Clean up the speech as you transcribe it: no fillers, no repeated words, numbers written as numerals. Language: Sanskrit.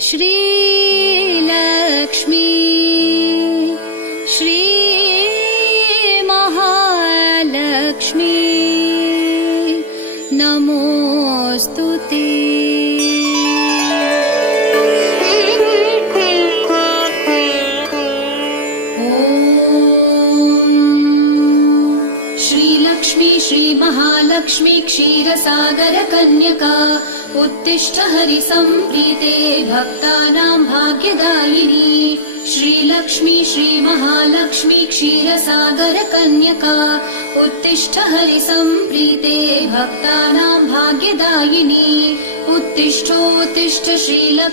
श्रीलक्ष्मी श्री महालक्ष्मी नमोऽस्तुते। श्रीलक्ष्मी श्रीमहालक्ष्मी क्षीरसागरकन्यका उत्तिष्ठ हरिसम्प्रीते भक्तानां भाग्यदायिनी। श्रीलक्ष्मी श्रीमहालक्ष्मी क्षीरसागरकन्यका उत्तिष्ठ हरिसम्प्रीते भक्तानां भाग्यदायिनी। उत्तिष्ठोत्तिष्ठ श्रीलक्ष्मी।